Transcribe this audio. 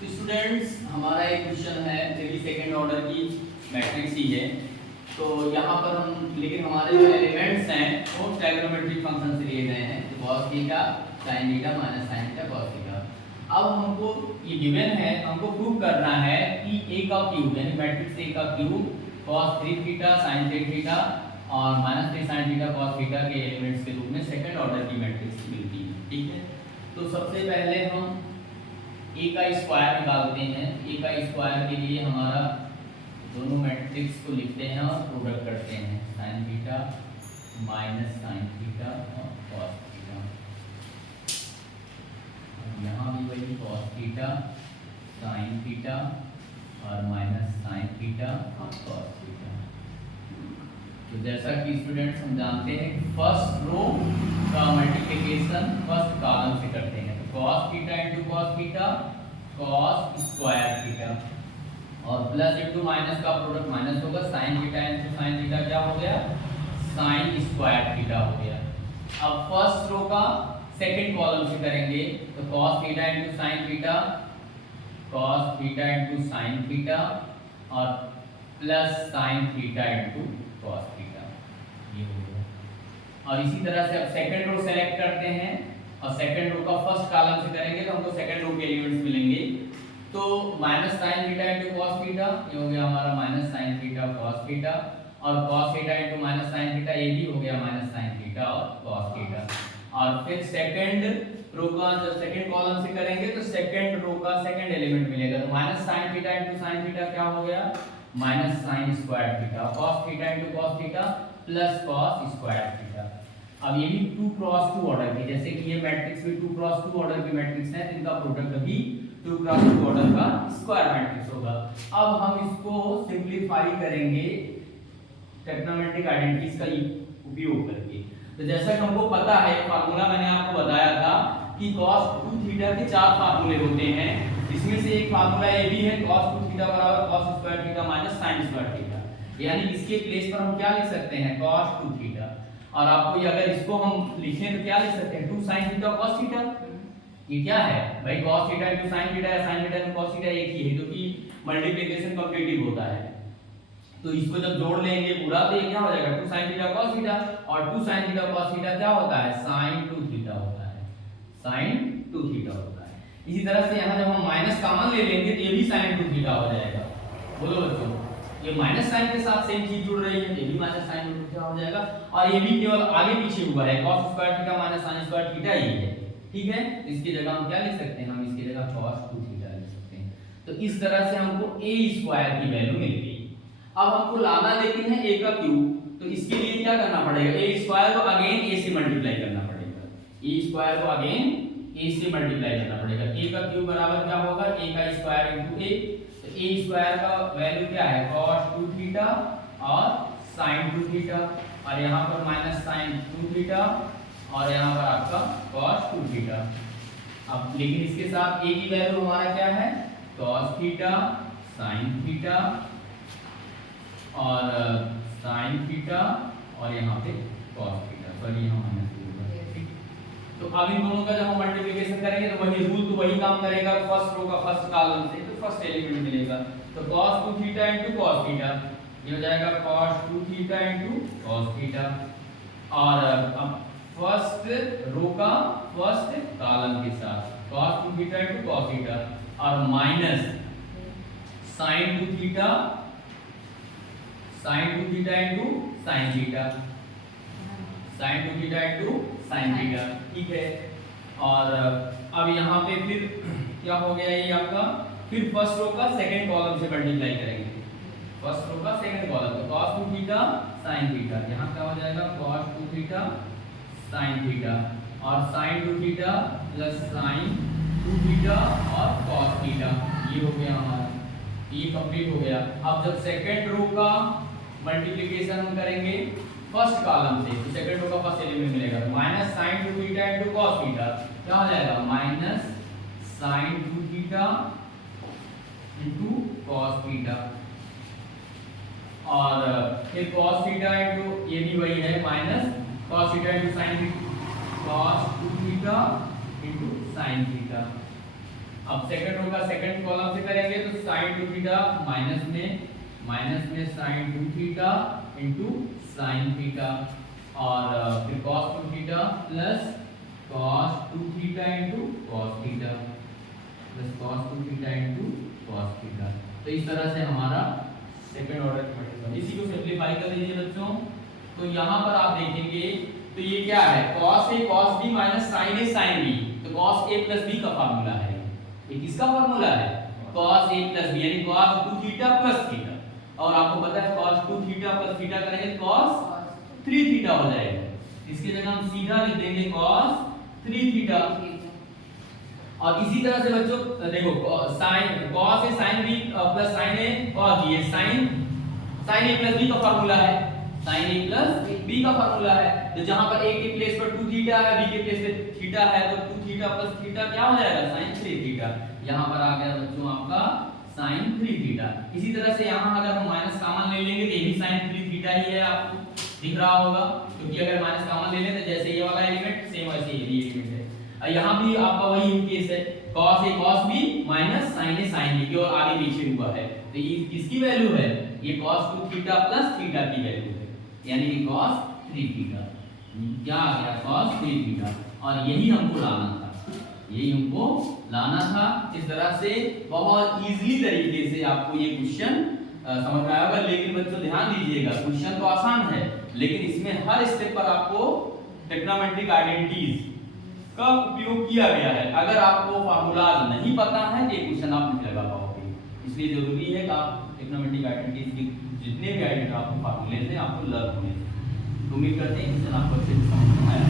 तो स्टूडेंट्स हमारा एक क्वेश्चन है मेरी सेकंड ऑर्डर की मैट्रिक्स ही है। तो यहाँ पर हम लेकिन हमारे जो एलिमेंट्स हैं वो ट्रायगोनोमेट्रिक फंक्शन से लिए गए हैं, तो cos theta sin theta minus sin theta cos theta. अब हमको ये गिवन है, हमको प्रूव करना है कि a का क्यूब यानी मैट्रिक्स a का cube cos 3 theta sin 3 theta और minus 3 sin theta cos theta के एलिमेंट्स के रूप में सेकंड ऑर्डर की मैट्रिक्स मिलती है। ठीक है, तो सबसे पहले हम a का स्क्वायर निकालते हैं। a का स्क्वायर के लिए हमारा दोनों मैट्रिक्स को लिखते हैं और प्रोडक्ट करते हैं, sin theta minus sin theta और cos थीटा। यहाँ भी वही cos थीटा sin थीटा और माइनस sin थीटा और cos थीटा। तो जैसा कि स्टूडेंट्स हम जानते हैं फर्स्ट रो का मल्टीप्लिकेशन फर्स्ट कॉलम से करते हैं, तो cos theta into cos theta cos square theta और प्लस इंटू माइनस का प्रोडक्ट माइनस होगा, sin theta into sin theta क्या हो गया, sin स्क्वायर थीटा हो गया। अब फर्स्ट रो का सेकंड कॉलम से करेंगे तो cos theta into sin theta cos theta into sin theta और plus sin theta into cos theta, ये हो गया। और इसी तरह से अब सेकंड रो सेलेक्ट करते हैं और सेकंड रो का फर्स्ट कॉलम से करेंगे तो हमको सेकंड रो के एलिमेंट्स मिलेंगे। तो minus sin theta into cos theta, ये हो गया हमारा minus sin theta cos theta और cos theta into minus sin theta, ये भी हो गया माइनस sin थीटा और cos थीटा। और फिर सेकंड रो का जब सेकंड कॉलम से करेंगे तो सेकंड रो का सेकंड एलिमेंट मिलेगा, तो minus sin theta into sin theta क्या हो गया, minus sin square theta, cos theta into cos theta plus cos square theta. अब ये भी 2 क्रॉस 2 ऑर्डर की, जैसे कि ये मैट्रिक्स भी 2 क्रॉस 2 ऑर्डर की मैट्रिक्स है, इनका प्रोडक्ट भी 2 क्रॉस 2 ऑर्डर का स्क्वायर मैट्रिक्स होगा। अब हम इसको सिंपलीफाई करेंगे ट्रिग्नोमेट्रिक आइडेंटिटीज का उपयोग करके। तो जैसा कि हमको पता है फार्मूला मैंने आपको बताया था कि cos 2 थीटा के 4 फार्मूले होते हैं, इसमें से एक फार्मूला ये भी है cos 2 थीटा बराबर cos square theta minus sin square theta, यानी इसके प्लेस पर हम क्या लिख सकते हैं cos 2 थीटा। और आपको ये अगर इसको हम लिखें तो क्या लिख सकते हैं 2 sin थीटा cos थीटा। ये क्या है भाई, cos theta into sin theta या sin theta into cos theta एक ही है, जो कि मल्टीप्लिकेशन कम्प्लीटिव होता है। तो इसको जब जोड़ लेंगे पूरा तो ये क्या हो जाएगा 2 sin थीटा cos थीटा और 2 sin थीटा cos थीटा क्या होता है sin 2 थीटा होता है, sin 2 थीटा होता है। इसी तरह से यहाँ जब हम माइनस कॉमन ले लेंगे तो ये भी sin 2 थीटा हो जाएगा। बोलो बच्चों, ये माइनस साइन के साथ सेम चीज जुड़ रही है, ये भी माइनस साइन थीटा हो जाएगा और ये भी केवल आगे पीछे हुआ है, cos square theta minus sin square theta ही है। ठीक है, इसकी जगह हम क्या लिख सकते हैं, हम इसकी जगह cos 2 थीटा लिख सकते हैं। तो इस तरह से हमको a स्क्वायर की वैल्यू मिल गई। अब हमको लाना लेकिन है a का क्यूब, तो इसके लिए क्या करना पड़ेगा, a स्क्वायर को अगेन a से मल्टीप्लाई करना पड़ेगा, a स्क्वायर को अगेन a से मल्टीप्लाई करना पड़ेगा। a का क्यूब बराबर क्या होगा, a का स्क्वायर इनटू a, तो a स्क्वायर का वैल्यू क्या है cos 2 थीटा और sin 2 थीटा और यहाँ पर माइनस sin 2 थीटा और यहाँ पर आपका cos 2 थीटा। अब लेकिन इसके साथ a की वैल्यू हमारा क्या है cos थीटा sin थीटा और sin थीटा और यहाँ पे cos थीटा, सॉरी यहाँ माइनस होगा। ठीक, तो अब इन दोनों का जब हम मल्टीप्लिकेशन करेंगे तो वही रूल तो वही काम करेगा, फर्स्ट रो का फर्स्ट कॉलम से तो फर्स्ट एलिमेंट मिलेगा, तो cos 2 theta into cos theta, ये हो जाएगा cos 2 theta into cos theta. और अब फर्स्ट रो का फर्स्ट कॉलम के साथ cos 2 theta into cos theta और minus sin 2 theta sin 2 theta into sin theta, sin 2 theta into sin theta. ठीक है, और अब यहाँ पे फिर क्या हो गया ये आपका, फिर फर्स्ट रो का सेकंड कॉलम से मल्टीप्लाई करेंगे, फर्स्ट रो का सेकंड कॉलम तो cos 2 थीटा sin थीटा, यहाँ क्या हो जाएगा cos 2 थीटा sin थीटा और sin 2 theta plus sin 2 theta और cos थीटा, ये हो गया हमारा, ये कंप्लीट हो गया। अब जब सेकंड रो का मल्टीप्लिकेशन हम करेंगे फर्स्ट कॉलम से तो सेकंड रो का फर्स्ट एलिमेंट मिलेगा, तो minus sin 2 theta into cos theta क्या हो जाएगा minus sin 2 theta into cos theta और फिर cos थीटा इनटू ये भी वही है minus cos theta into sin theta cos 2 theta into sin theta. अब सेकंड रो का सेकंड कॉलम से करेंगे तो sin 2 थीटा माइनस में sin 2 theta into sin theta और फिर cos 2 theta plus cos 2 theta into cos theta plus cos 2 theta into cos theta. तो इस तरह से हमारा सेकंड ऑर्डर मैट्रिक्स। इसी को सिंपलीफाई कर लीजिए बच्चों। तो यहाँ पर आप देखेंगे तो ये क्या है, cos a cos b minus sin a sin b। तो cos a प्लस b का फार्मूला है, ये किसका फार्मूला है, cos a प्लस b यानी cos 2 थीटा प्लस थीटा। और आपको पता है cos 2 थीटा प्लस थीटा करेंगे cos 3 थीटा हो जाएगा। इसकी जगह हम सीधा लिख देंगे cos 3 थीटा। और इसी तरह से बच्चों देखो sin cos a sin b plus sin a cos b, sin a plus b का फार्मूला है, sin a प्लस b का फार्मूला है। तो जहां पर a के प्लेस पर 2 थीटा है, b के प्लेस पे थीटा है, तो 2 थीटा प्लस थीटा क्या हो जाएगा, sin 3 थीटा। यहां पर आ गया बच्चों आपका sin 3 थीटा। इसी तरह से यहां अगर हम माइनस कॉमन ले लेंगे तो ये भी sin 3 थीटा ही है, आपको दिख रहा होगा, क्योंकि अगर माइनस कॉमन ले लें तो जैसे ये वाला एलिमेंट सेम वैसे ये भी एलिमेंट है। यहां भी आपका वही केस है, cos a cos b minus sin a sin b की और आगे पीछे हुआ है। तो ये किसकी वैल्यू है, ये cos 2 थीटा प्लस थीटा की वैल्यू है, यानी कि cos 3 थीटा। क्या आ गया, cos 3 थीटा। और यही हमको लाना था, यही हमको लाना था। इस तरह से बहुत इजीली तरीके से आपको ये क्वेश्चन समझ में आएगा। लेकिन बच्चों ध्यान दीजिएगा, क्वेश्चन तो आसान है लेकिन इसमें हर स्टेप पर आपको ट्रिग्नोमेट्रिक आइडेंटिटीज का उपयोग किया गया है। अगर आपको फार्मूलाज नहीं पता है ये क्वेश्चन आप नहीं लगा पाओगे, इसलिए जरूरी है कि आप ट्रिग्नोमेट्रिक आइडेंटिटीज के जितने भी आइडेंटिटी आपको फार्मूले हैं आपको लर्न होने। उम्मीद करते हैं क्वेश्चन आपको अच्छे से समझ में आया।